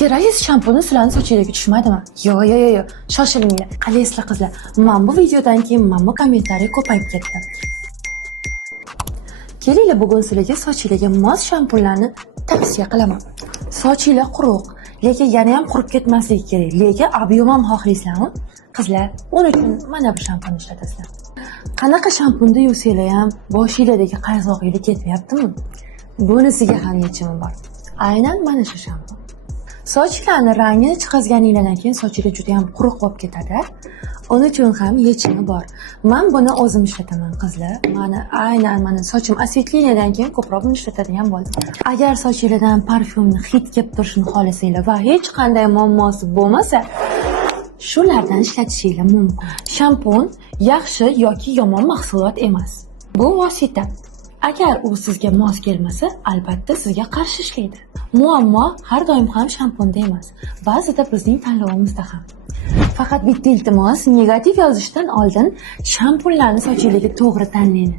Keraksiz shampuni sizlarning sochingizga tushmaydimi? Yo'q. Shoshilmanglar. Qalaysizlar qizlar. Mana bu videodan keyin mana bu kommentariy ko'payib ketdi. Kelinglar bugun sizlarga sochingizga mos shampunlarni tavsiya qilaman. Sochinglar quruq, lekin yana ham qurib ketmasligi kerak. Lekin ob'yom ham xohlaysizlarmi? Qizlar, uning uchun mana bu shampun ishlatasizlar. Qanaqa shampunni yuvsanglar ham boshinglardagi qayg'oqinglar ketmayaptimi? Bunisiga ham yechimi bor. Aynan mana shu shampun. Sochlarni rangini chiqazganingizdan keyin sochinglar juda ham quruq bo'lib ketadi. Uning uchun ham yechimi bor. Men buni o'zim ishlataman qizlar. Mana sochim asvetleniyadan keyin ko'proq buni ishlatadigan bo'ldim. Agar sochingizdan parfyumni hid kelib turishini xohlasanglar va hech qanday muammosi bo'lmasa, shulardan ishlatishingiz mumkin. Shampun yaxshi yoki yomon mahsulot emas. Bu vosita. Agar u sizga mos kelmasa, albatta sizga qarshi ishlaydi. Muammo har doim ham shampunda emas. Ba'zida bizning tanlovimizda ham. Faqat bitta iltimos, negativ yozishdan oldin shampunlarni sochingizga to'g'ri tanlang.